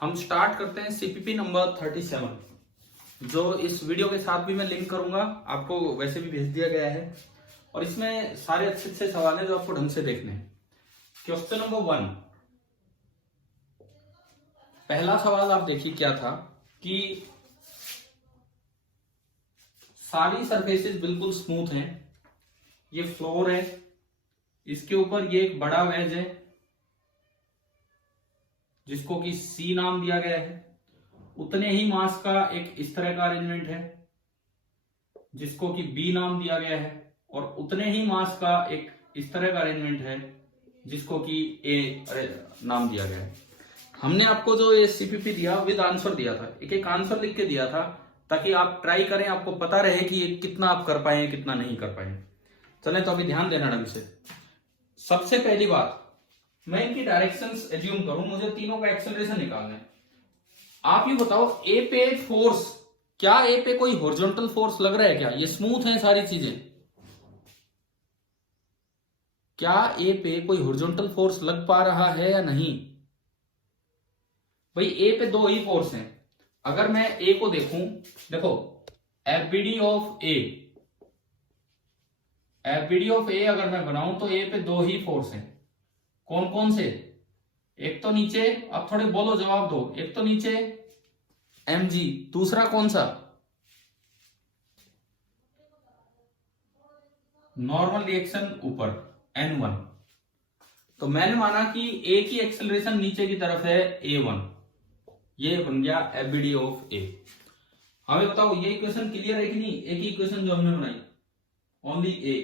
हम स्टार्ट करते हैं सीपीपी नंबर 37, जो इस वीडियो के साथ भी मैं लिंक करूंगा, आपको वैसे भी भेज दिया गया है। और इसमें सारे अच्छे अच्छे सवाल हैं जो आपको ढंग से देखने हैं। क्वेश्चन नंबर 1, पहला सवाल आप देखिए क्या था कि सारी सरफेसेस बिल्कुल स्मूथ हैं, ये फ्लोर है, इसके ऊपर ये एक बड़ा वेज है जिसको कि सी नाम दिया गया है। उतने ही मास का एक इस तरह का अरेंजमेंट है जिसको कि बी नाम दिया गया है, और उतने ही मास का एक इस तरह का अरेंजमेंट है जिसको कि ए नाम दिया गया है। हमने आपको जो ये सीपीपी दिया विद आंसर दिया था, एक एक आंसर लिख के दिया था ताकि आप ट्राई करें, आपको पता रहे कि ये कितना आप कर पाए कितना नहीं कर पाए। चलें तो अभी ध्यान देना ढंग से। सबसे पहली बात, मैं इनकी डायरेक्शंस एज्यूम करूं, मुझे तीनों का एक्सेलरेशन निकालना है। आप ये बताओ ए पे फोर्स, क्या ए पे कोई हॉरिजॉन्टल फोर्स लग रहा है? क्या ये स्मूथ है सारी चीजें? क्या ए पे कोई हॉरिजॉन्टल फोर्स लग पा रहा है या नहीं? भाई ए पे दो ही फोर्स हैं। अगर मैं ए को देखूं, देखो FBD of A, FBD of ए अगर मैं बनाऊं तो ए पे दो ही फोर्स हैं। कौन कौन से? एक तो नीचे, अब थोड़े बोलो जवाब दो, एक तो नीचे mg, दूसरा कौन सा? नॉर्मल रिएक्शन ऊपर n1। तो मैंने माना कि a की एक्सेलरेशन नीचे की तरफ है a1, ये बन गया एफबीडी ऑफ a। हमें बताओ ये इक्वेशन क्लियर है कि नहीं? एक ही इक्वेशन जो हमने बनाई, ओनली a,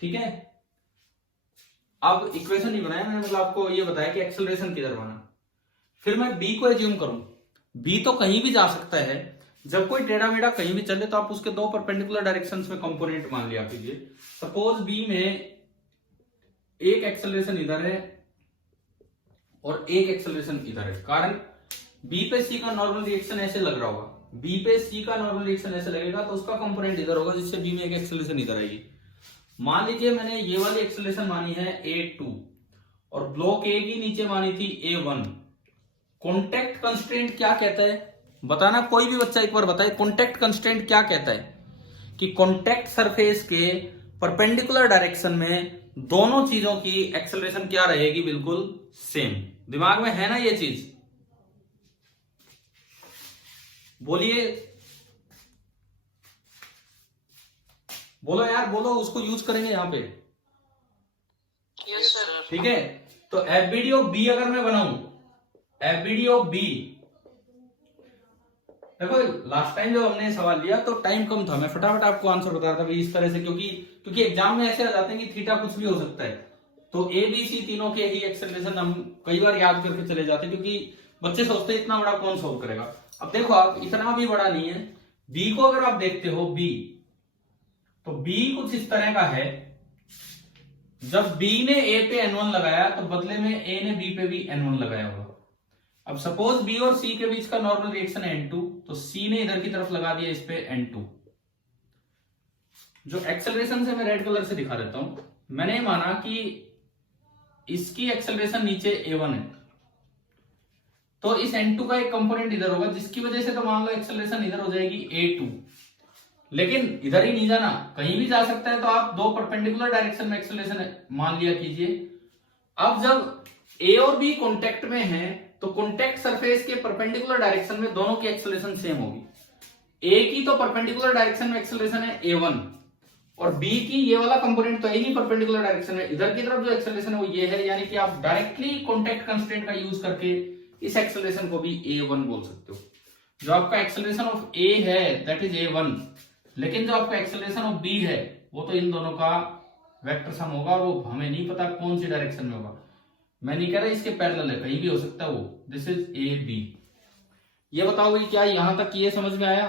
ठीक है। अब इक्वेशन नहीं बनाया मैंने, मतलब आपको ये बताया कि एक्सेलरेशन किधर बना। फिर मैं b को एज्यूम करूं, b तो कहीं भी जा सकता है। जब कोई टेढ़ा मेढ़ा कहीं भी चले तो आप उसके दो परपेंडिकुलर डायरेक्शंस में कंपोनेंट मान लिया कीजिए। सपोज b में एक एक्सेलरेशन इधर है और एक एक्सेलरेशन इधर है, कारण b पे c का नॉर्मल रिएक्शन ऐसे लग रहा होगा, b पे c का नॉर्मल रिएक्शन ऐसे लगेगा तो उसका कंपोनेंट इधर होगा, जिससे b में एक एक्सेलरेशन इधर आएगी। मान लीजिए मैंने ये वाली एक्सेलरेशन मानी है a2 और ब्लॉक ए की नीचे मानी थी a1। कॉन्टेक्ट कंस्ट्रेंट क्या कहता है बताना, कोई भी बच्चा एक बार बताए कॉन्टेक्ट कंस्ट्रेंट क्या कहता है? कि कॉन्टेक्ट सरफेस के परपेंडिकुलर डायरेक्शन में दोनों चीजों की एक्सेलरेशन क्या रहेगी? बिल्कुल सेम। दिमाग में है ना ये चीज? बोलिए, बोलो यार, बोलो, उसको यूज करेंगे यहां पे। Yes sir. ठीक है, तो एफबीडी ऑफ बी अगर मैं बनाऊं, एफबीडी ऑफ बी, देखो लास्ट टाइम जब हमने सवाल लिया तो टाइम कम था, मैं फटाफट आपको आंसर बता रहा था भाई इस तरह से, क्योंकि एग्जाम में ऐसे आ जाते हैं कि थीटा कुछ भी हो सकता है। तो ए बी सी तीनों के ही एक्सेलरेशन हम कई बार याद करके चले जाते हैं, क्योंकि बच्चे सोचते हैं इतना बड़ा कौन सॉल्व करेगा। अब देखो आप, इतना भी बड़ा नहीं है। बी को अगर आप देखते हो, बी तो बी कुछ इस तरह का है। जब बी ने ए पे n1 लगाया तो बदले में ए ने बी पे भी n1 लगाया होगा। अब सपोज बी और सी के बीच का नॉर्मल रिएक्शन है n2, तो सी ने इधर की तरफ लगा दिया इस पे n2। जो एक्सेलरेशन से मैं रेड कलर से दिखा देता हूं, मैंने माना कि इसकी एक्सेलरेशन नीचे a1 है, तो इस n2 का एक कंपोनेंट इधर होगा, जिसकी वजह से तो मान लो एक्सेलरेशन इधर हो जाएगी a2। लेकिन इधर ही नहीं जाना, कहीं भी जा सकता है, तो आप दो परपेंडिकुलर डायरेक्शन में एक्सेलरेशन मान लिया कीजिए। अब जब ए और बी कॉन्टेक्ट में है तो कॉन्टेक्ट सरफेस के परपेंडिकुलर डायरेक्शन में दोनों की एक्सेलरेशन सेम होगी। ए की तो परपेंडिकुलर डायरेक्शन में एक्सेलरेशन है a1 और बी की ये वाला कंपोनेंट तो है ही परपेंडिकुलर डायरेक्शन में, इधर की तरफ जो एक्सेलरेशन है वो ये है, यानी कि आप डायरेक्टली कॉन्टेक्ट कंस्ट्रेंट का यूज करके इस एक्सेलरेशन को भी a1 बोल सकते हो। जो आपका एक्सेलरेशन ऑफ ए है दैट इज a1, लेकिन जो आपका एक्सेलरेशन ऑफ बी है वो तो इन दोनों का वेक्टर सम होगा, और वो हमें नहीं पता कौन सी डायरेक्शन में होगा। मैं नहीं कह रहा इसके पैरेलल है, कहीं भी हो सकता है वो। This is a B. ये बताओ भाई, क्या यहां तक ये समझ में आया?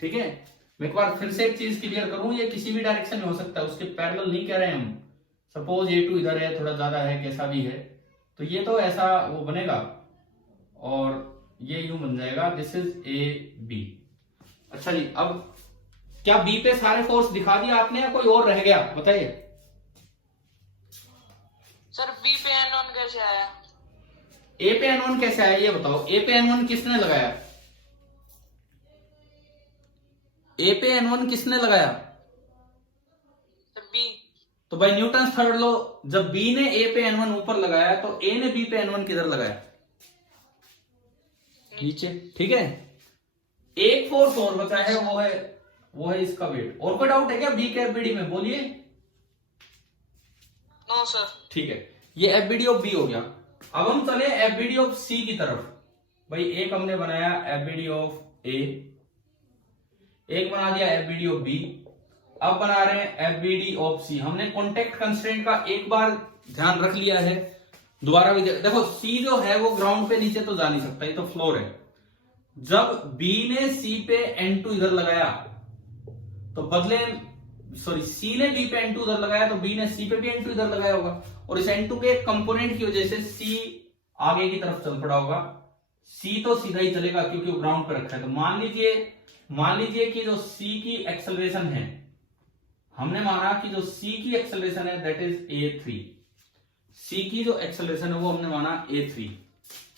ठीक है, मैं एक बार फिर से एक चीज क्लियर करूं, ये किसी भी डायरेक्शन में हो सकता है, उसके पैरेलल नहीं कह रहे हम। सपोज a2 इधर है, थोड़ा ज्यादा है, कैसा भी है, तो ये तो ऐसा वो बनेगा और ये यूं बन जाएगा, दिस इज ए बी। अच्छा जी, अब क्या बी पे सारे फोर्स दिखा दिया आपने या कोई और रह गया? बताइए सर बी पे n1 कैसे आया? ए पे N1 कैसे आया ये बताओ। ए पे N1 किसने लगाया? ए पे N1 किसने लगाया? बी। तो भाई न्यूटन थर्ड लॉ, जब बी ने ए पे N1 ऊपर लगाया तो ए ने बी पे N1 किधर लगाया? नीचे। ठीक है, एक फोर्स और बचा है, वो है इसका वेट। और कोई डाउट है क्या बी के एफबीडी में? बोलिए। No sir. ठीक है, ये एफबीडी ऑफ बी हो गया। अब हम चले एफबीडी ऑफ सी की तरफ। भाई एक हमने बनाया एफबीडी ऑफ ए, एक बना दिया एफबीडी ऑफ बी, अब बना रहे हैं एफबीडी ऑफ सी। हमने कॉन्टेक्ट कंस्ट्रेंट का एक बार ध्यान रख लिया है, दोबारा भी देखो। सी जो है वो ग्राउंड पे नीचे तो जा नहीं सकता, ये तो फ्लोर है। जब बी ने सी पे N2 इधर लगाया तो बदले, सॉरी सी ने बी पे N2 इधर लगाया तो बी ने सी पे भी N2 इधर लगाया होगा, और इस N2 के एक कंपोनेंट की वजह से सी आगे की तरफ चल पड़ा होगा। सी तो सीधा ही चलेगा क्योंकि वो ग्राउंड पे रखा है। तो मान लीजिए कि जो सी की एक्सेलरेशन है, हमने माना कि जो सी की एक्सेलरेशन है दैट इज a3। सी की जो एक्सेलरेशन है वो हमने माना a3,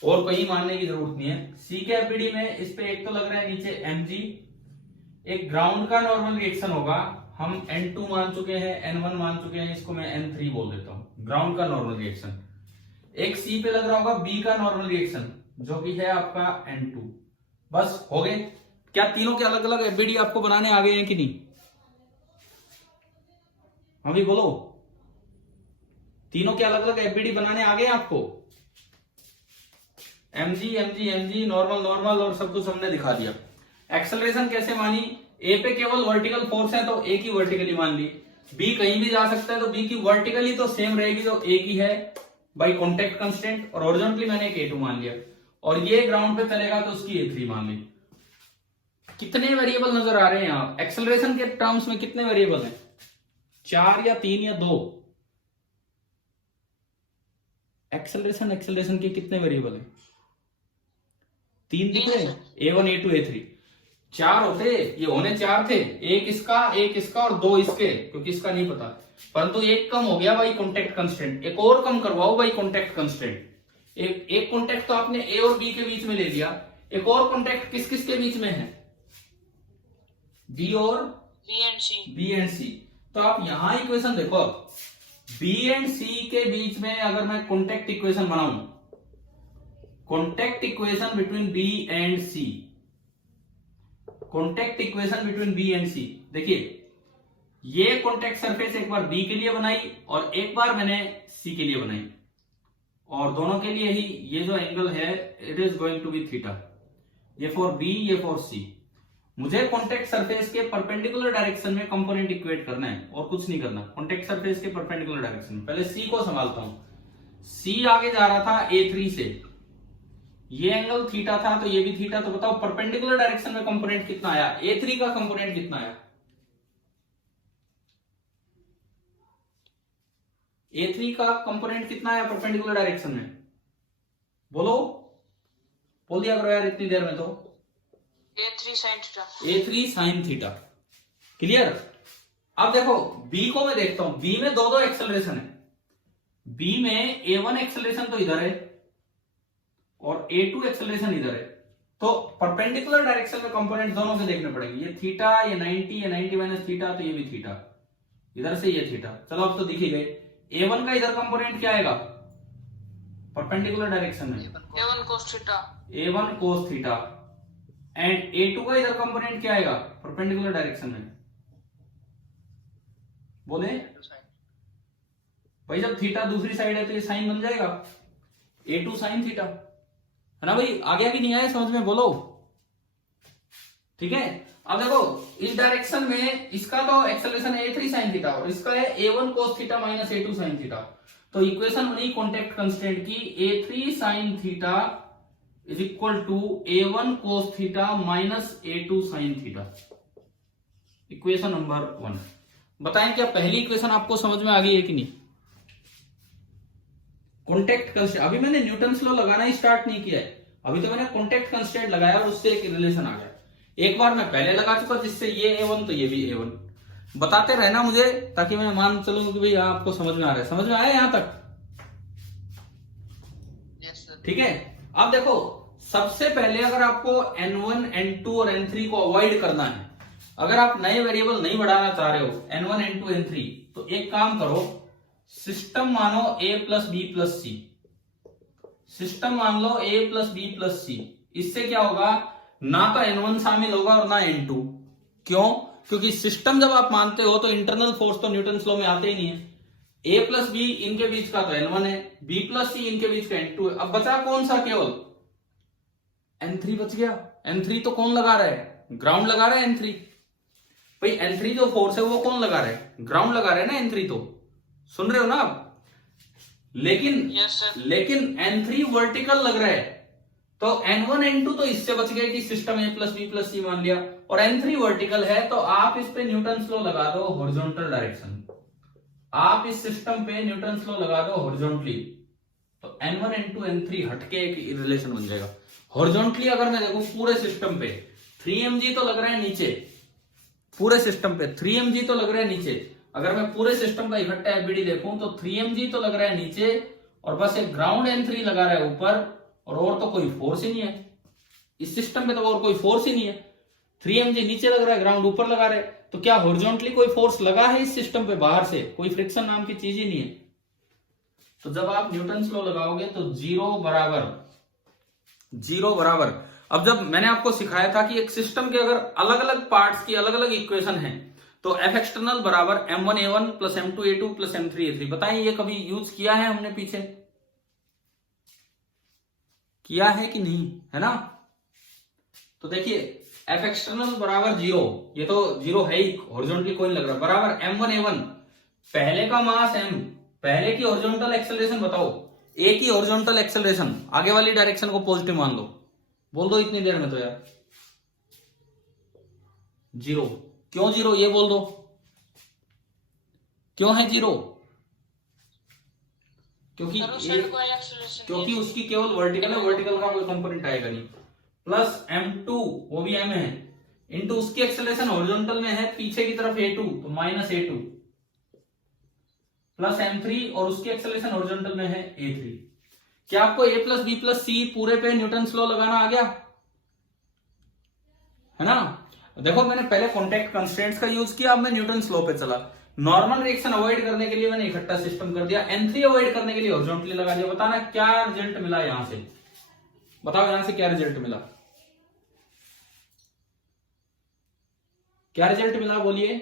और कहीं मानने की जरूरत नहीं है। सी के एफबीडी में इस पे एक तो लग रहा है नीचे mg, एक ग्राउंड का नॉर्मल रिएक्शन होगा। हम N2 मान चुके हैं, N1 मान चुके हैं, इसको मैं N3 बोल देता हूं, ग्राउंड का नॉर्मल रिएक्शन। एक सी पे लग रहा होगा बी का नॉर्मल रिएक्शन जो कि है आपका N2। बस हो गए। क्या तीनों के अलग अलग एफबीडी आपको बनाने आ गए हैं कि नहीं? अभी बोलो, तीनों के अलग अलग एफबीडी बनाने आ गए आपको? mg mg mg normal normal और सब कुछ हमने दिखा दिया। एक्सेलरेशन कैसे मानी? ए पे केवल वर्टिकल फोर्स है तो ए की वर्टिकली मान ली, बी कहीं भी जा सकता है तो बी की वर्टिकली तो सेम रहेगी जो ए की है बाई कॉन्टेक्ट कंस्टेंट, और हॉरिजॉन्टली मैंने एक A2 मान लिया, और ये ग्राउंड पे चलेगा तो उसकी A3 मान ली। कितने वेरिएबल नजर आ रहे हैं यहाँ एक्सेलरेशन के टर्म्स में? कितने वेरिएबल हैं? 4 या 3 या 2? एक्सेलरेशन के कितने वेरिएबल हैं? 3 दिख रहे हैं, A1 A2 A3। 4 होते, ये होने 4 थे, एक इसका और 2 इसके, क्योंकि इसका नहीं पता, परंतु एक कम हो गया भाई कॉन्टेक्ट कंस्टेंट। एक और कम करवाओ भाई कॉन्टेक्ट कंस्टेंट। एक कॉन्टेक्ट तो आपने ए और बी के बीच में ले लिया, एक और कॉन्टेक्ट किस किस के बीच में है? बी और बी एंड सी। तो आप यहां इक्वेशन देखो, बी एंड सी के बीच में अगर मैं कॉन्टेक्ट इक्वेशन बनाऊं, contact equation between b and c, contact equation between b and c. देखिए ये कॉन्टेक्ट सरफेस एक बार बी के लिए बनाई और एक बार मैंने सी के लिए बनाई, और दोनों के लिए ही ये जो एंगल है it is going to be theta. ये फॉर बी, ये फॉर सी। मुझे कॉन्टेक्ट सरफेस के परपेंडिकुलर डायरेक्शन में कंपोनेंट इक्वेट करना है और कुछ नहीं करना। कॉन्टेक्ट सरफेस के परपेंडिकुलर डायरेक्शन में पहले सी को संभालता हूं। सी आगे जा रहा था A3 से, ये एंगल थीटा था तो ये भी थीटा। तो बताओ परपेंडिकुलर डायरेक्शन में कंपोनेंट कितना आया? A3 का कंपोनेंट कितना आया? A3 का कंपोनेंट कितना आया परपेंडिकुलर डायरेक्शन में? बोलो, बोल दिया करो यार इतनी देर में। तो A3 sin theta. A3 sin theta. Clear? अब देखो B को मैं देखता हूं, B में दो एक्सेलरेशन है। B में A1 एक्सेलरेशन तो इधर है और A2 एक्सेलरेशन इधर है, तो परपेंडिकुलर डायरेक्शन में कंपोनेंट दोनों से देखने पड़ेंगे। ये थीटा, ये 90, ये 90 माइनस थीटा, तो ये भी थीटा, इधर से ये थीटा। चलो अब तो दिख ही गए। A1 का इधर कंपोनेंट क्या आएगा परपेंडिकुलर डायरेक्शन में? A1 cos theta. A1 cos theta. And A2 का इधर कंपोनेंट क्या आएगा परपेंडिकुलर डायरेक्शन में? बोले भाई, जब थीटा दूसरी साइड है तो ये साइन बन जाएगा A2 sin थीटा, है ना भाई? आ गया कि नहीं आया समझ में? बोलो। ठीक है, अब देखो इस डायरेक्शन में इसका तो एक्सेलरेशन है A3 sin थीटा और इसका है A1 cos theta minus A2 sin theta. तो इक्वेशन बनी कॉन्टेक्ट कंस्टेंट की, A3 sin theta is equal to A1 cos theta minus A2 sin theta. Equation number 1। बताएं क्या पहली इक्वेशन आपको समझ में आ गई है कि नहीं? कॉन्टेक्ट कंस्टेंट, अभी मैंने न्यूटन्स लॉ लगाना ही स्टार्ट नहीं किया है, अभी तो मैंने कॉन्टेक्ट कंस्टेंट लगाया और उससे एक रिलेशन आ गया। एक बार मैं पहले लगा चुका जिससे ये A1 तो ये भी A1। बताते रहना मुझे ताकि मैं मान चलूं कि भाई आपको समझ में आ रहा है। समझ में आया यहां तक? Yes, sir. ठीक है। अब देखो सबसे पहले अगर आपको N1, N2 और N3 को अवॉइड करना है, अगर आप नए वेरिएबल नहीं बढ़ाना चाह रहे हो N1, N2, N3, तो एक काम करो, सिस्टम मानो a plus B plus C, system मान लो a plus B plus C. इससे क्या होगा, ना तो N1 शामिल होगा और ना N2। क्यों? क्योंकि सिस्टम जब आप मानते हो तो इंटरनल फोर्स तो न्यूटन्स लॉ में आते ही नहीं है। a प्लस बी इनके बीच का तो N1 है, b प्लस सी इनके बीच का N2 है। अब बचा कौन सा, केवल N3 बच गया। N3 तो कौन लगा रहा है, ग्राउंड लगा रहा है N3। भाई N3 जो फोर्स है वो कौन लगा रहा है, ग्राउंड लगा रहा है ना N3। तो सुन रहे हो ना आप? लेकिन Yes, sir. लेकिन N3 वर्टिकल लग रहा है, तो N1, N2 तो इससे बच गए कि system a plus B plus c मान लिया, और N3 वर्टिकल है तो आप इस पे न्यूटन्स लॉ लगा दो हॉरिजॉन्टल डायरेक्शन। आप इस सिस्टम पे न्यूटन्स लॉ लगा दो हॉरिजॉन्टली, तो N1, N2, N3 हटके एक रिलेशन बन जाएगा। हॉरिजॉन्टली अगर मैं देखूं पूरे सिस्टम पे 3mg तो लग रहा है नीचे, पूरे सिस्टम पे 3mg तो लग रहा है नीचे। अगर मैं पूरे सिस्टम का इकट्ठा एफबीडी देखूं तो 3mg तो लग रहा है नीचे, और बस एक ग्राउंड N3 लगा रहा है ऊपर, और तो कोई फोर्स ही नहीं है इस सिस्टम पे, तो और कोई फोर्स ही नहीं है। 3mg नीचे लग रहा है, ग्राउंड ऊपर लगा रहे, तो क्या हॉरिजॉन्टली कोई फोर्स लगा है इस सिस्टम पे बाहर से? कोई फ्रिक्शन नाम की चीज ही नहीं है। तो जब आप न्यूटन्स लॉ लगाओगे तो जीरो बराबर। अब जब मैंने आपको सिखाया था कि एक सिस्टम के अगर अलग अलग पार्ट्स की अलग अलग इक्वेशन है, तो एफ एक्सटर्नल बराबर m1a1 plus m2a2 plus m3a3। बताइए ये कभी यूज किया है हमने पीछे, किया है कि नहीं, है ना? तो देखिए एफ एक्सटर्नल बराबर 0, ये तो 0 है ही, हॉरिजॉन्टली कोई नहीं लग रहा, बराबर m1a1, पहले का मास m, पहले की हॉरिजॉन्टल एक्सेलरेशन बताओ, a की हॉरिजॉन्टल एक्सेलरेशन, आगे वाली डायरेक्शन को पॉजिटिव मान लो, बोल दो इतनी देर में तो यार। 0 क्यों 0, ये बोल दो क्यों है 0? क्योंकि उसकी केवल वर्टिकल है, वर्टिकल का कोई कंपोनेंट आएगा नहीं। प्लस m2 वो भी m है, इंटू उसकी एक्सेलरेशन हॉरिजॉन्टल में है पीछे की तरफ a2, तो माइनस a2, प्लस m3 और उसकी एक्सेलरेशन हॉरिजॉन्टल में है a3। क्या आपको a प्लस बी प्लस सी पूरे पे न्यूटन्स लॉ लगाना आ गया, है ना? देखो मैंने पहले कॉन्टैक्ट कंस्ट्रेंट्स का यूज किया, अब मैं न्यूटन्स लॉ पे चला। नॉर्मल रिएक्शन अवॉइड करने के लिए मैंने इकट्ठा सिस्टम कर दिया, N3 अवॉइड करने के लिए हॉरिजॉन्टली लगा दिया। बताना क्या रिजल्ट मिला यहां से, बताओ यहां से क्या रिजल्ट मिला, क्या रिजल्ट मिला, बोलिए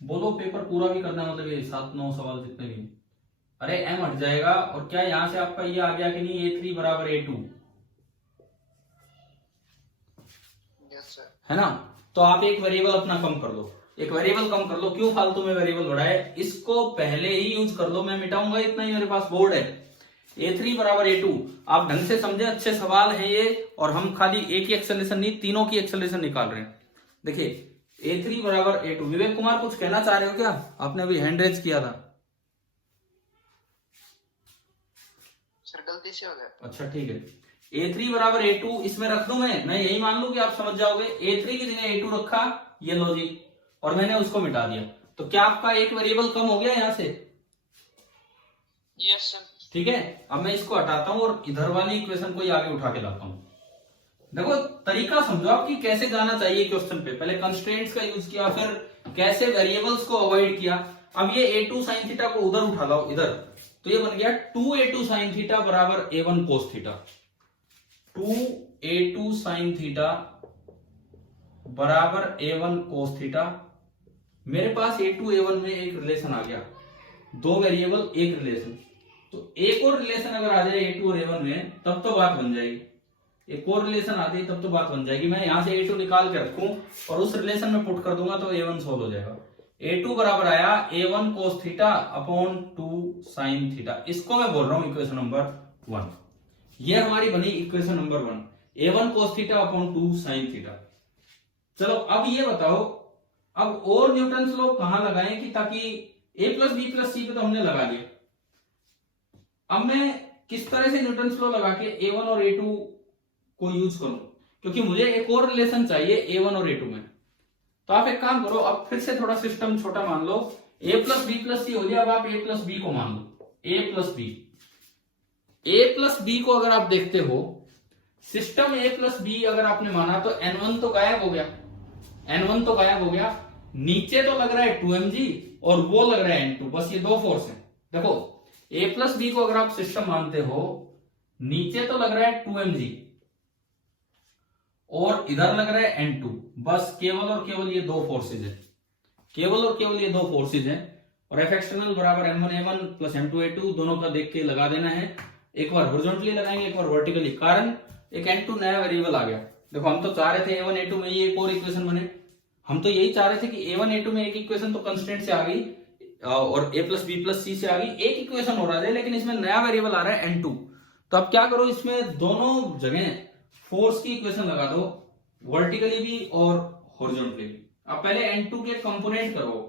बोलो। पेपर पूरा भी करना, मतलब ये 7-9 सवाल जितने भी। अरे m हट जाएगा, और क्या यहां से आपका ये आ गया कि नहीं, a3 बराबर a2, है ना? तो आप एक वेरिएबल अपना कम कर लो, एक वेरिएबल कम कर लो, क्यों फालतू में वेरिएबल बढ़ाए, इसको पहले ही यूज कर लो। मैं मिटाऊंगा इतना ही, मेरे पास बोर्ड है। a3 बराबर a2, आप ढंग से समझे, अच्छे सवाल है ये, और हम खाली एक ही एक्सेलरेशन नहीं, तीनों की एक्सेलरेशन निकाल रहे हैं। देखिए a3 बराबर a2। विवेक कुमार कुछ कहना चाह रहे हो क्या? आपने अभी हैंड रेज किया था। सर गलती से हो गया। अच्छा ठीक है, a3 बराबर a2 इसमें रख दूं मैं यही मान लूं कि आप समझ जाओगे। a3 की जगह a2 रखा, ये लॉजिक, और मैंने उसको मिटा दिया, तो क्या आपका एक वेरिएबल कम हो गया यहां से? Yes sir. ठीक है, अब मैं इसको हटाता हूं और इधर वाली इक्वेशन को आगे उठा के लाता हूं। देखो तरीका समझो आपकी कैसे जाना चाहिए क्वेश्चन पे। पहले कंस्ट्रेंट्स का यूज किया, फिर कैसे वेरिएबल्स को अवॉइड किया। अब ये a2 sin थीटा को उधर उठा लाओ, इधर, तो ये बन गया 2a2 sin थीटा बराबर a1 cos theta. 2a2 sin theta बराबर a1 cos थीटा। मेरे पास a2 a1 में एक रिलेशन आ गया, दो वेरिएबल एक रिलेशन, तो एक और रिलेशन अगर आ जाए a2 और a1 में, तब तो बात बन जाएगी। एक और रिलेशन आती है तब तो बात बन जाएगी। मैं यहां से a2 निकाल के रखूं और उस रिलेशन में पुट कर दूंगा तो a1 सोल्व हो जाएगा। a2 बराबर आया a1 cos theta upon 2 sin theta. इसको मैं बोल रहा हूं इक्वेशन नंबर 1। ये हमारी बनी equation number 1, a1 cos theta upon 2 sin theta. चलो अब ये बताओ, अब और न्यूटन्स लॉ कहां लगाएं कि ताकि a प्लस बी प्लस सी पे तो हमने लगा लिया। अब मैं किस तरह से न्यूटन्स लॉ लगा के a1 और a2 को यूज करूं, क्योंकि मुझे एक और रिलेशन चाहिए a1 और a2 में। तो आप एक काम करो, अब फिर से थोड़ा सिस्टम छोटा मान लो, a प्लस बी प्लस सी हो गया, अब आप a प्लस बी को मान लो। ए प्लस बी। ए प्लस बी को अगर आप देखते हो, सिस्टम ए प्लस बी अगर आपने माना तो N1 तो गायब हो गया, N1 तो गायब हो गया, नीचे तो लग रहा है 2mg और वो लग रहा है N2, बस ये दो फोर्स है। देखो ए प्लस बी को अगर आप सिस्टम मानते हो, नीचे तो लग रहा है 2mg और इधर लग रहा है N2, बस केवल और केवल ये दो फोर्सेज है, केवल और केवल ये दो फोर्सेज है। और एफ एक्सटर्नल बराबर M1A1 प्लस M2A2 दोनों का देख के लगा देना है। एक बार हॉरिजॉन्टली लगाएंगे, एक बार वर्टिकली, कारण एक N2 नया वेरिएबल आ गया। देखो हम तो चाह रहे थे A1 A2 में ये एक और इक्वेशन बने, हम तो यही चाह रहे थे कि A1 A2 में एक इक्वेशन तो कंस्टेंट से आ गई और A प्लस बी प्लस सी से आ गई, एक इक्वेशन हो रहा है, लेकिन इसमें नया वेरिएबल आ रहा है N2। तो अब क्या करो, इसमें दोनों जगह फोर्स की इक्वेशन लगा दो, वर्टिकली भी और हॉरिजॉन्टली भी। अब पहले N2 के कंपोनेंट करो,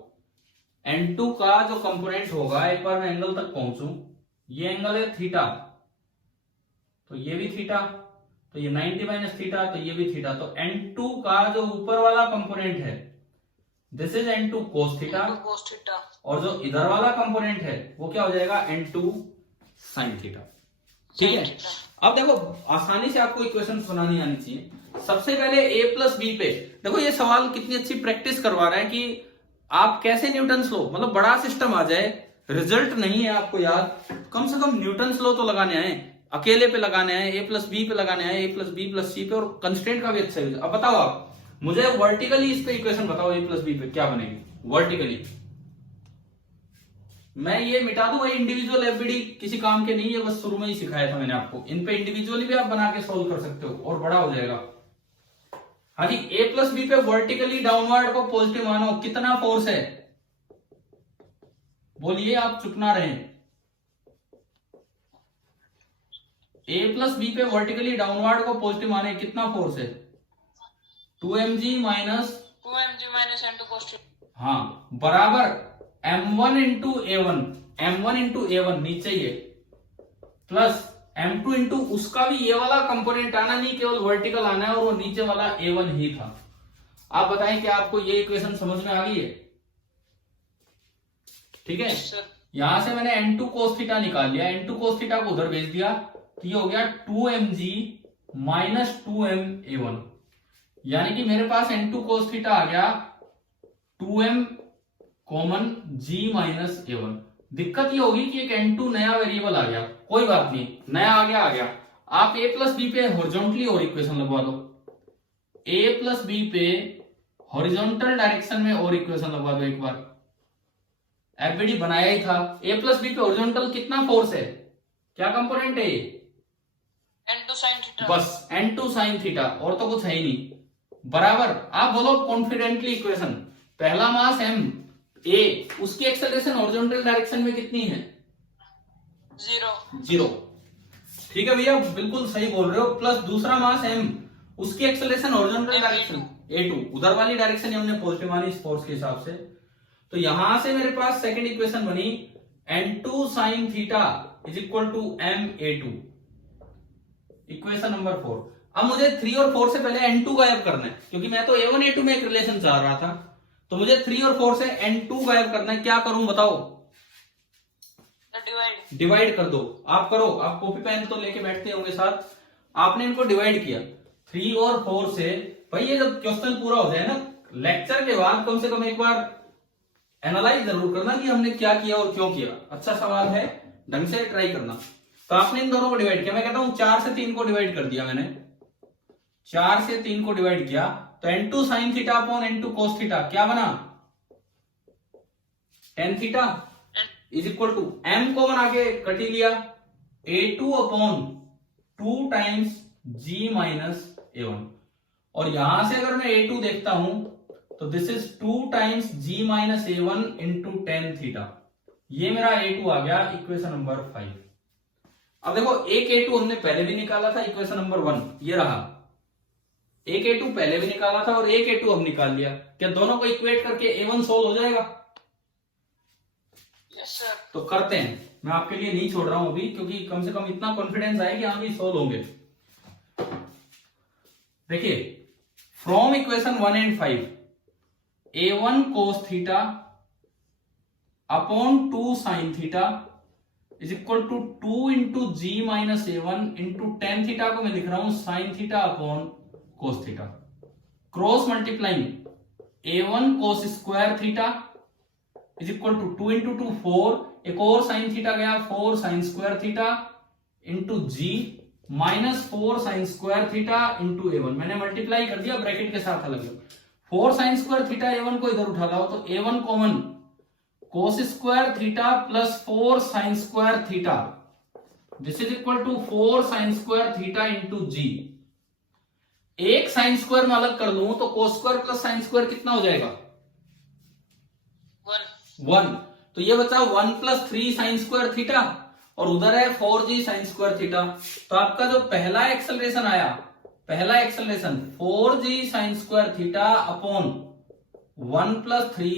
N2 का जो कंपोनेंट होगा, एक बार मैं एंगल तक पहुंचूं, ये एंगल है थीटा, तो ये भी थीटा, तो ये 90 माइनस थीटा, तो ये भी थीटा। तो N2 का जो ऊपर वाला कंपोनेंट है, this is N2 cos theta, और जो इधर वाला कंपोनेंट है वो क्या हो जाएगा, N2 साइन थीटा। ठीक है, अब देखो आसानी से आपको इक्वेशन बनानी आनी चाहिए। सबसे पहले ए प्लस बी पे देखो, ये सवाल कितनी अच्छी प्रैक्टिस करवा रहा है कि आप कैसे न्यूटन्स लो, मतलब बड़ा सिस्टम आ जाए, रिजल्ट नहीं है आपको याद, कम से कम न्यूटन्स लो तो लगाने आए, अकेले पे लगाने आए, ए प्लस बी पे लगाने आए, ए प्लस बी प्लस सी पे, और कंस्टेंट का भी अच्छा है। अब बताओ आप मुझे वर्टिकली इस पे इक्वेशन बताओ, ए प्लस बी पे क्या बनेगी वर्टिकली। मैं ये मिटा दूंगा, इंडिविजुअल एफबीडी किसी काम के नहीं है, बस शुरू में ही सिखाया था मैंने आपको। इन पे इंडिविजुअली भी आप बना के सोल्व कर सकते हो और बड़ा हो जाएगा। हाँ जी, ए प्लस बी पे वर्टिकली डाउनवर्ड को पॉजिटिव मानो, कितना फोर्स है बोलिए, आप चुप ना रहे। ए प्लस बी पे वर्टिकली डाउनवर्ड को पॉजिटिव माने, कितना फोर्स है, 2mg minus N2 cos theta, हाँ, बराबर M1 into A1, M1 into A1 नीचे ये, प्लस M2 इंटू उसका भी ये वाला कंपोनेंट आना, नहीं केवल वर्टिकल आना है, और वो नीचे वाला A1 ही था। आप बताएं कि आपको ये इक्वेशन समझ में आ गई है। ठीक है, यहां से मैंने N2 cos थीटा निकाल लिया, N2 cos थीटा को उधर भेज दिया, तो ये हो गया 2mg माइनस 2m A1, यानी कि मेरे पास N2 cos थीटा आ गया 2m common g minus A1। दिक्कत ये होगी कि एक N2 नया वेरिएबल आ गया, कोई बात नहीं, नया आ गया। आप a प्लस बी पे हॉरिजॉन्टली और इक्वेशन लगवा दो, a प्लस बी पे हॉरिजॉन्टल डायरेक्शन में और इक्वेशन लगवा दो एक बार। एफबीडी बनाया ही था, a प्लस बी पे हॉरिजॉन्टल कितना फोर्स है, क्या कंपोनेंट है, N2 sin थीटा, बस N2 sin थीटा, और तो कुछ है ही नहीं। बराबर, आप बोलो कॉन्फिडेंटली इक्वेशन, पहला मास m, a, उसकी एक्सेलरेशन हॉरिजॉन्टल डायरेक्शन में कितनी है, 0। ठीक है भैया, बिल्कुल सही बोल रहे हो। प्लस दूसरा मास m, उसकी एक्सेलरेशन हॉरिजॉन्टल डायरेक्शन A2, उधर वाली डायरेक्शन हमने पॉजिटिव मानी इस फोर्स के हिसाब से। तो यहां से मेरे पास सेकंड इक्वेशन बनी N2 sin theta is equal to MA2, equation number 4। अब मुझे 3 और 4 से पहले N2 गायब करना है, क्योंकि मैं तो A1 A2 में एक रिलेशन चाह रहा था, तो मुझे 3 और 4 से N2 गायब करना है। क्या करूं बताओ, डिवाइड कर दो। आप करो, आप कॉपी पेन तो लेके बैठते होंगे साथ, आपने इनको डिवाइड किया 3 और 4 से। भाई ये जब क्वेश्चन पूरा हो जाए ना, लेक्चर के बाद कम से कम एक बार एनालाइज जरूर करना कि हमने क्या किया और क्यों किया। अच्छा सवाल है, ढंग से ट्राई करना। तो आपने इन दोनों को डिवाइड किया, मैं कहता हूं 4 से 3 को डिवाइड कर दिया मैंने, 4 से 3 को डिवाइड किया, तो N2 sin theta upon N2 cos theta क्या बना, tan theta is equal to m को बना के कटी लिया, A2 upon 2 times g minus A1। और यहां से अगर मैं A2 देखता हूं तो this is 2 times g minus A1 into tan theta, ये मेरा A2 आ गया, इक्वेशन नंबर 5। अब देखो एक A2 हमने पहले भी निकाला था, इक्वेशन नंबर 1 ये रहा, एक A2 पहले भी निकाला था और एक A2 अब निकाल लिया। क्या दोनों को इक्वेट करके A1 सोल्व हो जाएगा? Yes sir. तो करते हैं, मैं आपके लिए नहीं छोड़ रहा हूं अभी, क्योंकि कम से कम इतना कॉन्फिडेंस आए कि हाँ भी सोल्व होंगे। देखिए, from equation 1 and 5 A1 cos theta upon 2 sin theta is equal to 2 into g minus A1 into tan theta को मैं लिख रहा हूं sine theta upon cos theta, cross multiplying A1 cos square theta is equal to 2 into 2 4, एक और साइन थीटा गया 4 sine square theta into g minus 4 sine square theta into A1, मैंने मल्टीप्लाई कर दिया ब्रैकेट के साथ अलग, 4 साइन स्क्वायर थीटा A1 को इधर उठा लाओ तो A1 common cos square theta plus 4 sine square theta, this is equal to 4 sine square theta into g. एक साइन स्क्वायर में अलग कर लूं तो cos square plus sine square कितना हो जाएगा 1, तो ये बचा 1 प्लस 3 साइन स्क्वायर थीटा और उधर है 4g साइन स्क्वायर थीटा। तो आपका जो पहला एक्सेलरेशन आया, पहला acceleration 4g sine square theta upon 1 plus 3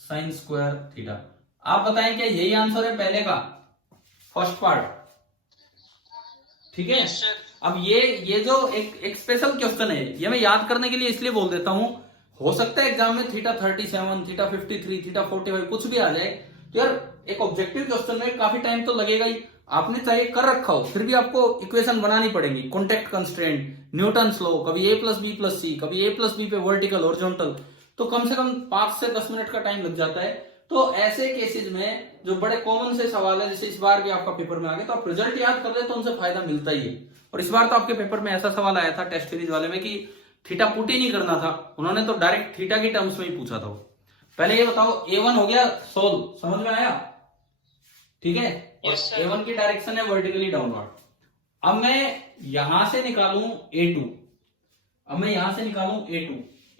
sine square theta. आप बताएं क्या यही आंसर है पहले का, फर्स्ट पार्ट? ठीक है। अब ये जो एक स्पेशल क्वेश्चन है, ये मैं याद करने के लिए इसलिए बोल देता हूं, हो सकता है एग्जाम में थीटा 37, थीटा 53, थीटा 45 कुछ भी आ जाए, तो यार एक ऑब्जेक्टिव क्वेश्चन में काफी टाइम तो लगेगा ही, आपने चाहे कर रखा हो फिर भी आपको इक्वेशन बनानी पड़ेगी, कॉन्टेक्ट कंस्ट्रेंट, न्यूटन्स लॉ, कभी a प्लस बी प्लस सी, कभी a प्लस बी पे वर्टिकल हॉरिजॉन्टल, तो कम से कम 5 से 10 मिनट का टाइम लग जाता है। तो ऐसे केसेस में जो बड़े कॉमन से सवाल है, जैसे इस बार भी आपका पेपर में आ गया, तो आप रिजल्ट याद कर ले तो उनसे फायदा मिलता ही है। और इस बार तो आपके पेपर में ऐसा सवाल आया था टेस्ट सीरीज वाले में कि थीटा पुट ही नहीं करना था, उन्होंने तो डायरेक्ट थीटा की टर्म्स में ही पूछा था। पहले ये बताओ A1 हो गया सोल्व, समझ में आया? ठीक है। A1 की डायरेक्शन है वर्टिकली डाउनवर्ड। अब मैं यहां से निकालूं A2, अब मैं यहां से निकालूं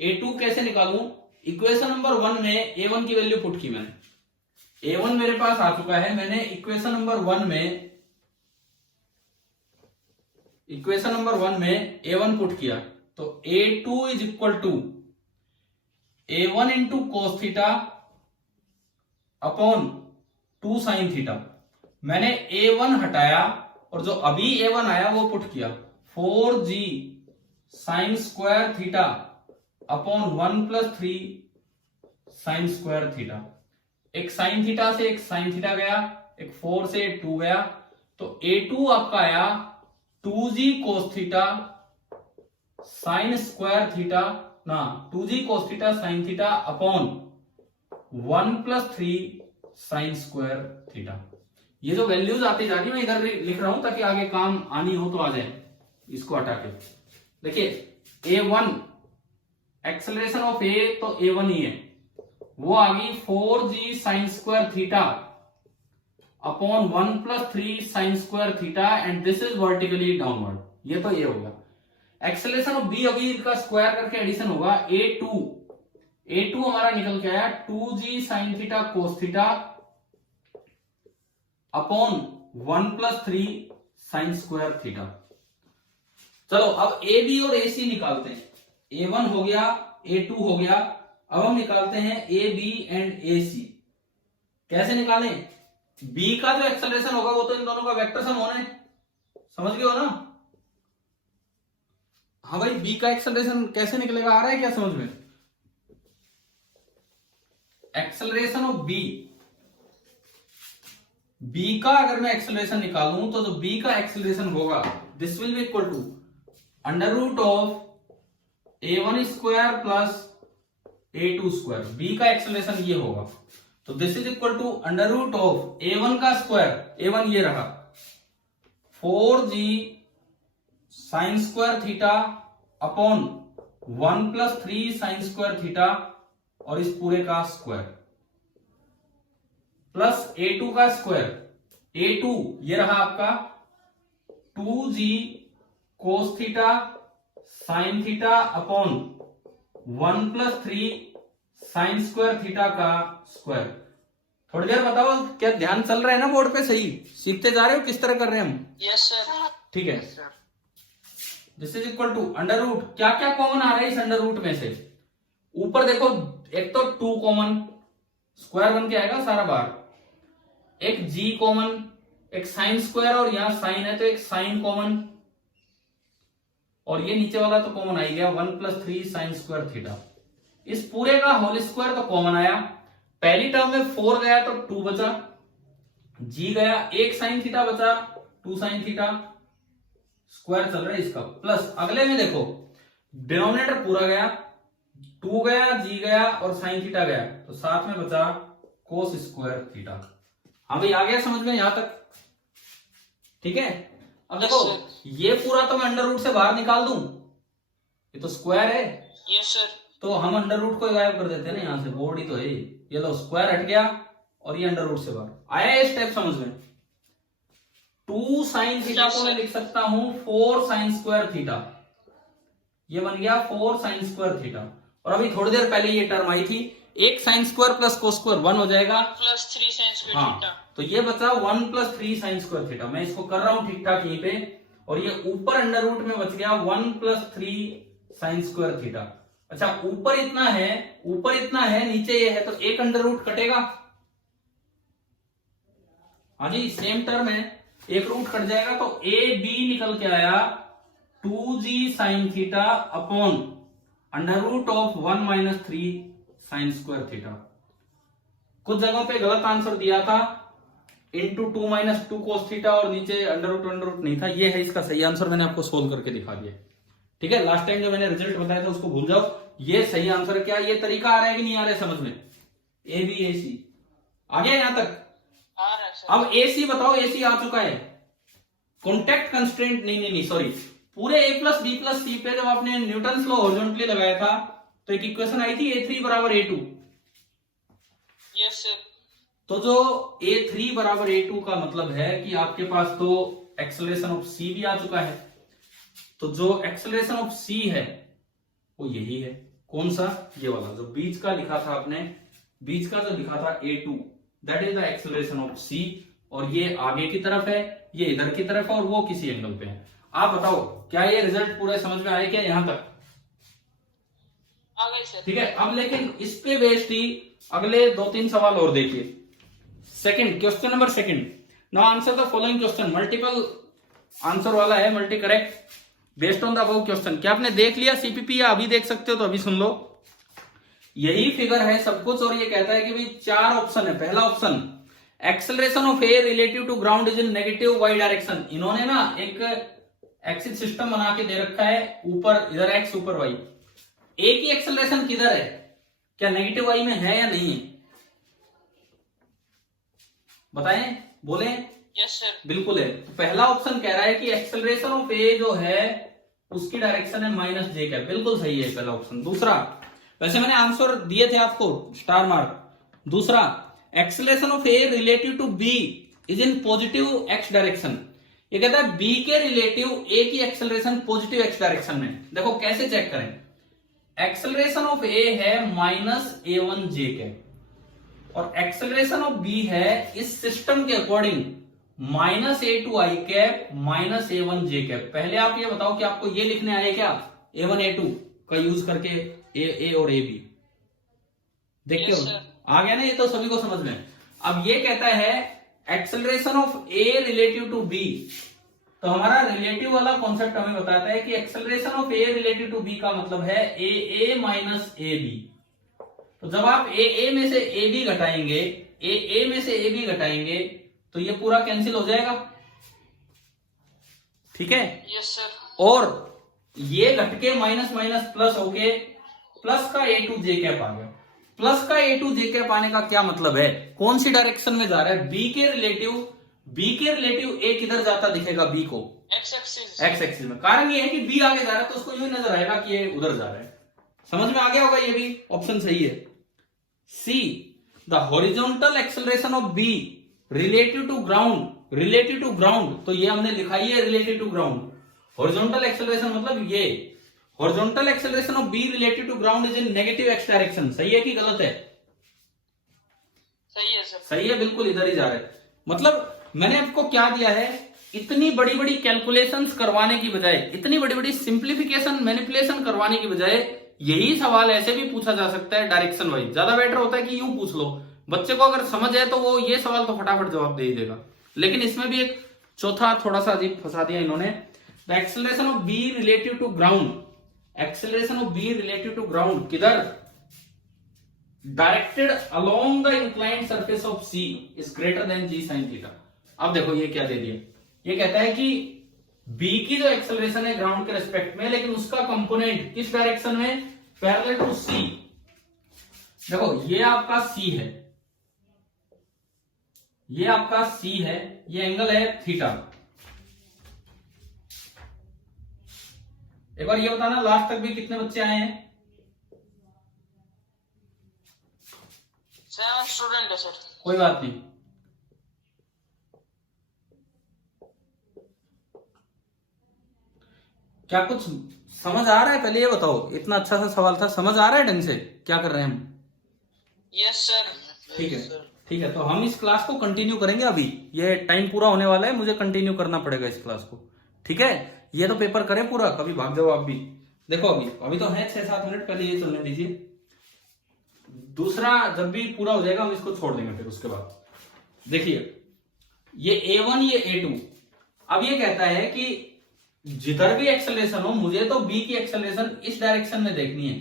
A2 कैसे निकालूं? इक्वेशन नंबर 1 में A1 की वैल्यू पुट की मैंने, A1 मेरे पास आ चुका है, मैंने इक्वेशन नंबर 1 में A1 पुट किया, तो A2 is equal to A1 into cos theta upon 2 sine theta. मैंने A1 हटाया और जो अभी A1 आया वो पुट किया, 4g sine square theta upon 1 plus 3 sine square theta. एक साइन थीटा से एक साइन थीटा गया, एक 4 से 2 गया, तो A2 आपका आया 2g cos theta sine square theta ना 2g cos theta sine theta upon 1 plus 3 sine square theta. ये जो वैल्यूज आती जाती मैं इधर लिख रहा हूं ताकि आगे काम आनी हो तो आ जाए। इसको हटा के देखिए A1 एक्सेलरेशन ऑफ A तो A1 ही है, वो आ गई 4g sine square theta upon 1 plus 3 sine square theta and this is vertically downward. ये तो ये होगा। एक्सेलरेशन ऑफ B अभी इनका स्क्वायर करके एडिशन होगा A2 हमारा निकल के आया 2g sine theta cos theta upon 1 plus 3 sine square theta. चलो अब AB और AC निकालते हैं। A1 हो गया, A2 हो गया, अब हम निकालते हैं AB एंड AC। कैसे निकालें? B का जो एक्सेलरेशन होगा वो तो इन दोनों का वेक्टर सम होना है, समझ गए हो ना? हाँ भाई, B का एक्सेलरेशन कैसे निकलेगा, आ रहा है क्या समझ में? एक्सेलरेशन ऑफ B का अगर मैं एक्सेलरेशन निकालूं तो जो B का एक्सेलरेशन होगा this will be equal to under root of A1 square plus A2 square. B का एक्सेलरेशन ये होगा, तो this is equal to under root of A1 का स्क्वायर, A1 ये रहा 4g sine square theta upon 1 plus 3 sine square theta और इस पूरे का स्क्वायर प्लस A2 का स्क्वायर। A2 ये रहा आपका 2g cos theta sine theta upon 1 plus 3 sine square theta का स्क्वायर। थोड़ी देर बताओ क्या ध्यान चल रहा है ना बोर्ड पे? सही सीखते जा रहे हो? किस तरह कर रहे हैं हम? Yes sir. ठीक है। This is equal to under root, क्या क्या कॉमन आ रहा है इस अंडर रूट में से? ऊपर देखो, एक तो 2 कॉमन, स्क्वायर बन के आएगा सारा बार, एक g कॉमन, एक साइन स्क्वायर और यहां साइन है तो एक साइन कॉमन, और ये नीचे वाला तो कॉमन आ गया 1 प्लस 3 साइन स्क्वायर थीटा। इस पूरे का होल स्क्वायर तो कॉमन आया, पहली टर्म में 4 गया तो 2 बचा, जी गया, एक साइन थीटा बचा, 2 साइन थीटा स्क्वायर चल रहा है इसका, प्लस अगले में देखो डिनोमिनेटर पूरा गया, 2 गया, जी गया और साइन थीटा गया, तो साथ में बचा कोस स्क्वायर थीटा। हाँ भाई आ गया समझ में यहां तक? ठीक है। अब देखो ये पूरा तो मैं अंडर रूट से बाहर निकाल दूं, ये तो स्क्वायर है। Yes sir. तो हम अंडर रूट को गायब कर देते हैं ना यहां से, बोर्ड ही तो है ये लो, स्क्वायर हट गया और ये अंडर रूट से बाहर आया। ये स्टेप समझ में? 2 साइन थीटा को मैं लिख सकता हूं 4 साइन स्क्वायर थीटा, ये बन गया 4 साइन स्क्वायर थीटा। और अभी थोड़ी देर पहले ये टर्म आई थी, एक sine square plus cos square 1 हो जाएगा, प्लस 3 साइन स्क्वायर हाँ, थीटा। तो ये बचा 1 प्लस 3 साइन स्क्वायर थीटा। मैं इसको कर रहा हूं ठीक ठाक यहीं पे, और ये ऊपर अंडर रूट में बच गया 1 प्लस 3 साइन स्क्वायर थीटा। अच्छा ऊपर इतना है, नीचे ये है, तो एक अंडर रूट कटेगा। हाँ जी सेम टर्म है, एक रूट कट जाएगा, तो ए बी निकल के आया 2g sine theta upon under root of 1 minus 3 sine square theta. कुछ जगहों पे गलत आंसर दिया था, इंटू 2 माइनस 2 कोस थीटा, और नीचे अंडर रूट नहीं था। ये है इसका सही आंसर, मैंने आपको सोल्व करके दिखा दिया। ठीक है, लास्ट टाइम जो मैंने रिजल्ट बताया था उसको भूल जाओ, ये सही आंसर है। क्या ये तरीका आ रहा है कि नहीं आ रहा है समझ में? ए बी ए सी आ गया यहां तक? आ रहा है सर। अब ए सी बताओ, ए सी आ चुका है। कॉन्टेक्ट कंस्ट्रेंट नहीं सॉरी, पूरे ए प्लस बी प्लस सी पे जब आपने न्यूटन लॉ हॉरिजॉन्टली लगाया था तो एक इक्वेशन आई थी A3 बराबर A2। Yes sir. तो जो A3 बराबर A2 का मतलब है कि आपके पास तो एक्सेलरेशन ऑफ C भी आ चुका है। तो जो एक्सेलरेशन ऑफ C है वो यही है। कौन सा? ये वाला जो बीच का लिखा था आपने, बीच का जो लिखा था A2, that is the acceleration of C। और ये आगे की तरफ है, ये इधर की तरफ है, और वो किसी एंगल पे है। आप बताओ क्या ये रिजल्ट पूरा समझ में आया क्या यहां तक? आ गए सर। ठीक है, अब लेकिन इस पे बेस्ड ही अगले 2-3 सवाल और देखिए। Second question number second, now answer the following question. Multiple answer वाला है, multi correct based on the above question. क्या आपने देख लिया सीपीपी या अभी देख सकते हो? तो अभी सुन लो, यही फिगर है सब कुछ, और ये कहता है कि भाई 4 ऑप्शन है। पहला option acceleration of A relative to ground is in negative Y direction. इन्होंने ना एक एक्सिस सिस्टम बना के दे रखा है, ऊपर इधर एक्स ऊपर वाई। ए की एक्सेलरेशन किधर है? क्या नेगेटिव वाई में है या नहीं है? बताएं, बोले। Yes sir. बिल्कुल है। तो पहला ऑप्शन कह रहा है कि एक्सेलरेशन ऑफ ए जो है उसकी डायरेक्शन है माइनस जे कैप। बिल्कुल सही है पहला ऑप्शन। दूसरा, वैसे मैंने आंसर दिए थे आपको स्टार मार्क। दूसरा, acceleration of A relative to B is in positive X direction. ये कहता है बी के रिलेटिव ए की एक्सेलरेशन पॉजिटिव एक्स डायरेक्शन में। देखो कैसे चेक करें, एक्सेलरेशन ऑफ ए है माइनस A1 जे कैप, और एक्सेलरेशन ऑफ बी है इस सिस्टम के अकॉर्डिंग माइनस A2 आई कैप माइनस A1 जे कैप। पहले आप ये बताओ कि आपको ये लिखने आए क्या A1 A2 का यूज करके ए और ए बी? देखते हो आ गया ना, ये तो सभी को समझ में। अब ये कहता है acceleration of A relative to B, तो हमारा रिलेटिव वाला कॉन्सेप्ट हमें बताता है कि acceleration of A relative to B का मतलब है ए माइनस ए बी। तो जब आप ए में से ए बी घटाएंगे, ए में से ए बी घटाएंगे, तो ये पूरा कैंसिल हो जाएगा। ठीक है? Yes sir. और ये घटके माइनस माइनस प्लस होके प्लस का A2 जे कैप आ गया। प्लस का A2 जे कैप आने का क्या मतलब है? कौन सी डायरेक्शन में जा रहा है? बी के रिलेटिव ए किधर जाता दिखेगा बी को? एक्स एक्सिस में। कारण ये है कि बी आगे जा रहा है, तो उसको यूं नजर आएगा कि ये उधर जा रहा है। समझ में आ गया होगा, ये भी ऑप्शन सही है। C, the horizontal acceleration of b relative to ground, तो ये हमने लिखा ही है relative to ground. Horizontal acceleration मतलब ये, horizontal acceleration of b relative to ground is in negative x direction. सही है कि गलत है? सही है सर। सही है, बिल्कुल इधर ही जा रहा है। मतलब मैंने आपको क्या दिया है, इतनी बड़ी बड़ी कैलकुलेशंस करवाने की बजाय, इतनी बड़ी बड़ी सिंप्लीफिकेशन मैनिपुलेशन करवाने की बजाय, यही सवाल ऐसे भी पूछा जा सकता है डायरेक्शन वाइज। ज्यादा बेटर होता है कि यूं पूछ लो, बच्चे को अगर समझ है तो वो ये सवाल तो फटाफट जवाब दे ही देगा। लेकिन इसमें भी एक चौथा थोड़ा सा अजीब फंसा दिया इन्होंने, the acceleration of b relative to ground. Acceleration of b relative to ground किधर? Directed along the inclined surface of C is greater than g sine theta. अब देखो ये क्या दे दिया, ये कहता है कि बी की जो एक्सेलरेशन है ग्राउंड के रेस्पेक्ट में, लेकिन उसका कंपोनेंट किस डायरेक्शन में, पैरेलल टू सी। देखो ये आपका सी है, ये आपका सी है, ये एंगल है थीटा। एक बार ये बताना लास्ट तक भी कितने बच्चे आए हैं? 7 स्टूडेंट है सर। कोई बात नहीं, क्या कुछ समझ आ रहा है? पहले ये बताओ, इतना अच्छा सा सवाल था, समझ आ रहा है ढंग से क्या कर रहे हैं हम? Yes sir. ठीक है, ठीक है, तो हम इस क्लास को कंटिन्यू करेंगे। अभी ये टाइम पूरा होने वाला है, मुझे कंटिन्यू करना पड़ेगा इस क्लास को, ठीक है? ये तो पेपर करें पूरा, कभी भाग जाओ आप भी। देखो अभी तो है 6-7 मिनट, पहले ये चलने दीजिए। दूसरा जब भी पूरा हो जाएगा हम इसको छोड़ देंगे, फिर उसके बाद देखिए ये A1 ये A2। अब ये कहता है कि जिधर भी एक्सेलरेशन हो, मुझे तो B की एक्सेलरेशन इस डायरेक्शन में देखनी है।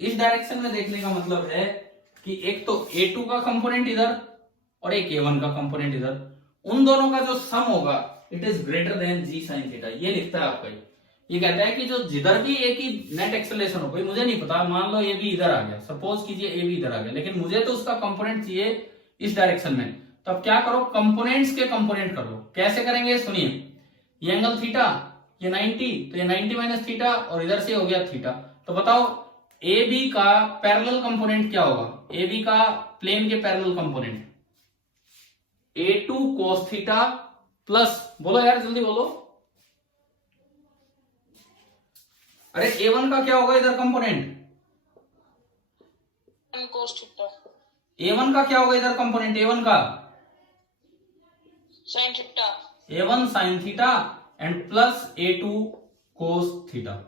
इस डायरेक्शन में देखने का मतलब है कि एक तो A2 का कंपोनेंट इधर और एक A1 का कंपोनेंट इधर, उन दोनों का जो सम होगा it is greater than g sine theta. ये लिखता है आपका। ये कहता है कि जो जिधर भी एक ही नेट एक्सेलरेशन हो, कोई मुझे नहीं पता, मान लो ये भी इधर आ गया, सपोज कीजिए ए भी इधर आ गया, लेकिन मुझे तो उसका कंपोनेंट चाहिए इस डायरेक्शन में। तो अब क्या करो, कंपोनेंट्स के कंपोनेंट कर लो। कैसे करेंगे सुनिए, ये एंगल थीटा, ये 90, तो ये 90 माइनस थीटा और इधर से हो गया थीटा। तो बताओ ए बी का पैरेलल कंपोनेंट क्या होगा? ए बी का प्लेन के parallel component A2 cos theta plus, बोलो यार जल्दी बोलो, अरे A1 का क्या होगा इधर कंपोनेंट? cos theta. A1 का क्या होगा इधर कंपोनेंट? A1 का sin theta. A1 sin theta and plus A2 cos theta.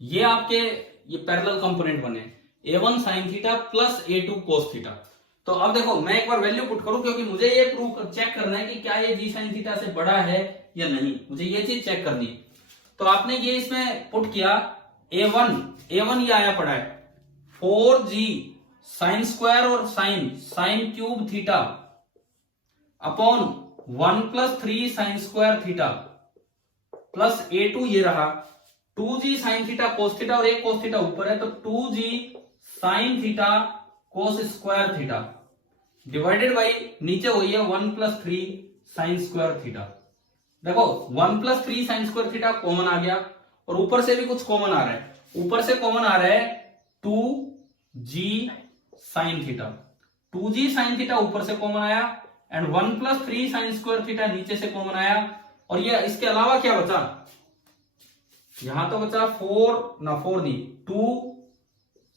ये आपके ये पैरेलल कंपोनेंट बने, A1 sin theta plus A2 cos theta. तो अब देखो मैं एक बार वैल्यू पुट करूं, क्योंकि मुझे ये प्रूव चेक करना है कि क्या ये जी साइन थीटा से बड़ा है या नहीं, मुझे ये चीज चेक करनी है। तो आपने ये इसमें पुट किया, A1 ये आया पड़ा है 4g साइन स्क्वायर और sine cube theta upon 1 + 3 sine square theta plus A2 ये रहा 2g sine theta cos theta, और एक कोस थीटा ऊपर है, तो 2g sine theta cos square theta divided by नीचे हुई है 1 + 3 साइन स्क्वायर थीटा। देखो 1 + 3 साइन स्क्वायर थीटा कॉमन आ गया, और ऊपर से भी कुछ कॉमन आ रहा है। ऊपर से कॉमन आ रहा है 2g sine theta, 2g sine theta ऊपर से कॉमन आया, एंड 1 + 3 साइन स्क्वायर थीटा नीचे से कॉमन आया। और ये इसके अलावा क्या बचा? यहां तो बचा 4 नहीं 2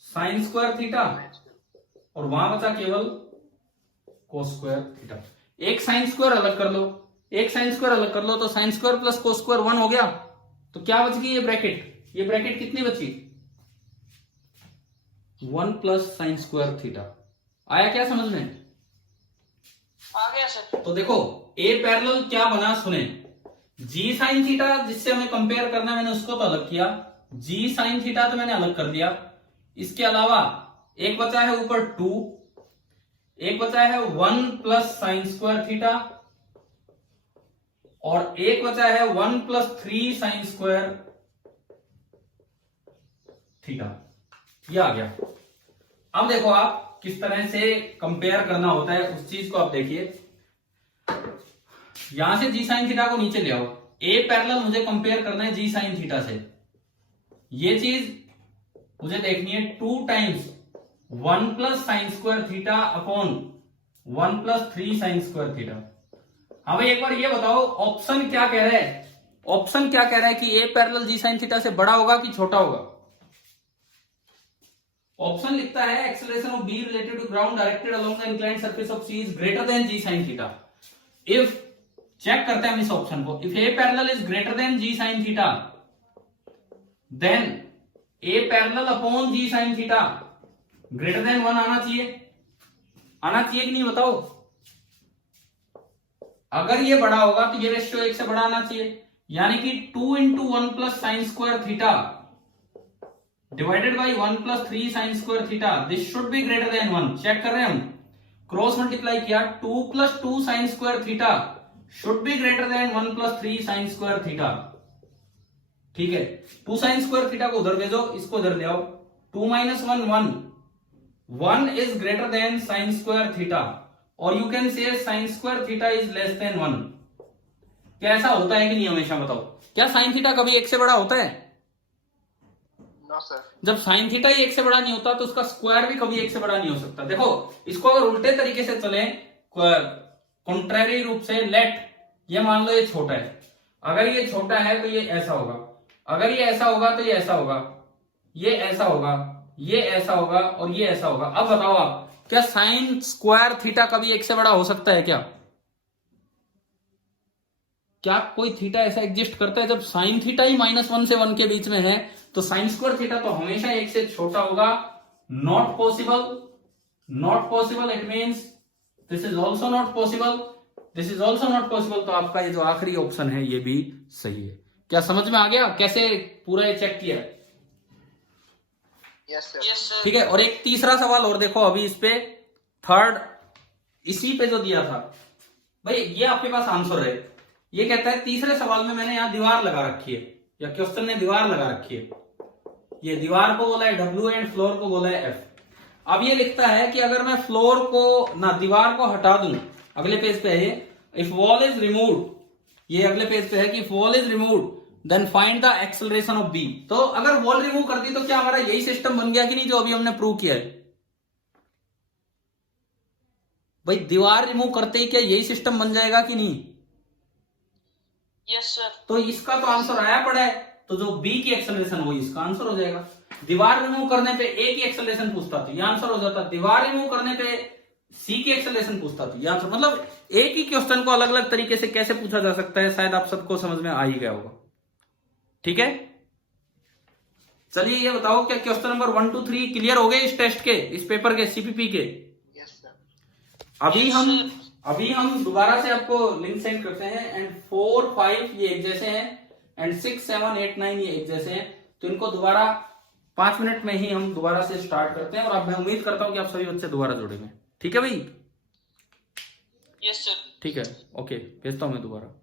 साइन स्क्वायर थीटा, और वहां बचा केवल कोस स्क्वायर थीटा। एक साइन स्क्वायर अलग कर लो, एक साइन स्क्वायर अलग कर लो, तो sine square plus cos square 1 हो गया। तो क्या बच गई? ये ब्रैकेट कितनी बची? 1 + साइन स्क्वायर थीटा। आया क्या समझ में? आ गया सर। तो देखो ए पैरेलल क्या बना सुने, जी साइन थीटा जिससे हमें कंपेयर करना है मैंने उसको तो अलग किया, जी साइन थीटा तो मैंने अलग कर दिया। इसके अलावा एक बचा है ऊपर 2, एक बचा है 1 + साइन स्क्वायर थीटा, और एक बचा है 1 + 3 साइन स्क्वायर थीटा। ये आ गया। अब देखो आप किस तरह से कंपेयर करना होता है उस चीज को आप देखिए। यहां से जी साइन थीटा को नीचे ले आओ, ए पैरेलल मुझे कंपेयर करना है जी साइन थीटा से। ये चीज मुझे देखनी है 2 times 1 + sine square theta upon 1 + 3 sine square theta. हाँ भाई एक बार ये बताओ ऑप्शन क्या कह रहा है? ऑप्शन क्या कह रहा है कि a parallel g sine theta से बड़ा होगा कि छोटा होगा? ऑप्शन लिखता है acceleration of B related to ground directed along the inclined surface of C is greater than g sine theta. If check करते हैं हम इस ऑप्शन को, if a parallel is greater than g sine theta then a parallel upon g sine theta greater than 1 आना चाहिए कि नहीं बताओ? अगर ये बड़ा होगा तो ये रेशियो 1 से बड़ा आना चाहिए, यानी कि 2 × 1 + sine square theta divided by 1 plus 3 sine square theta, this should be greater than 1। Check कर रहे हैं हम, क्रॉस मल्टीप्लाई किया, 2 plus 2 sine square theta should be greater than 1 plus 3 sine square theta. ठीक है, 2 साइन स्क्वायर थीटा को उधर भेजो, इसको इधर ले आओ, 2 minus 1 1, 1 is greater than sine square theta, और you can say sine square theta is less than 1। क्या ऐसा होता है कि नहीं, हमेशा बताओ, क्या साइन थीटा कभी 1 से बड़ा होता है? No sir. जब साइन थीटा ही 1 से बड़ा नहीं होता तो उसका स्क्वायर भी कभी 1 से बड़ा नहीं हो सकता। देखो, इसको अगर उल्टे तरीके से चले, कॉन्ट्रैरी रूप से, लेट ये मान लो ये छोटा है, अगर ये छोटा है तो ये ऐसा होगा, अगर ये ऐसा होगा तो ये ऐसा होगा, ये ऐसा होगा, ये ऐसा होगा, और ये ऐसा होगा। अब बताओ आप, क्या साइन स्क्वायर थीटा कभी 1 से बड़ा हो सकता है क्या? क्या कोई थीटा ऐसा एग्जिस्ट करता है जब साइन थीटा ही -1 से 1 के बीच में है, तो साइन स्क्वायर थीटा तो हमेशा 1 से छोटा होगा? Not possible, not possible, it means this is also not possible, this is also not possible. तो आपका ये जो आखिरी ऑप्शन है ये भी सही है। क्या समझ में आ गया कैसे पूरा ये चेक किया? Yes sir. ठीक है, और एक तीसरा सवाल और देखो अभी इस पे, थर्ड, इसी पे जो दिया था भाई, ये आपके पास आंसर है। ये कहता है तीसरे सवाल में मैंने यहां दीवार लगा रखी है, या क्वेश्चन ने दीवार लगा रखी है, ये दीवार को बोला है W एंड फ्लोर को बोला है F। अब ये लिखता है कि अगर मैं फ्लोर को ना दीवार को हटा दूं, अगले पेज पे है, इफ वॉल इज रिमूव्ड, ये अगले पेज पे है कि wall is removed then find the acceleration of B। तो अगर वॉल रिमूव कर दी तो क्या हमारा यही सिस्टम बन गया कि नहीं, जो अभी हमने प्रूव किया है? भाई दीवार रिमूव करते ही क्या यही सिस्टम बन जाएगा कि नहीं? Yes sir. तो इसका तो आंसर आया पड़ा है, तो जो B की एक्सेलरेशन वही इसका आंसर हो जाएगा। दीवार रिमूव करने पे A की एक्सेलरेशन पूछता तो ये आंसर हो जाता, दीवार रिमूव करने पे C की एक्सेलरेशन पूछता तो ये आंसर। मतलब एक ही क्वेश्चन को अलग अलग तरीके से कैसे पूछा जा सकता है, शायद आप सबको समझ में आ ही गया होगा। ठीक है, चलिए ये बताओ, क्या क्वेश्चन नंबर 1 2 3 क्लियर हो गए इस टेस्ट के, इस पेपर के, CPP के? Yes sir. अभी हम दोबारा से आपको लिंक सेंड करते हैं, एंड 4 5 ये एक जैसे हैं, एंड 6 7 8 9 ये एक जैसे हैं। तो इनको दोबारा 5 मिनट में ही हम दोबारा से स्टार्ट करते हैं, और अब मैं उम्मीद करता हूं कि आप सभी बच्चे दोबारा जुड़ेंगे। ठीक है भाई? Yes sir. ठीक है, ओके, भेजता हूं मैं दोबारा।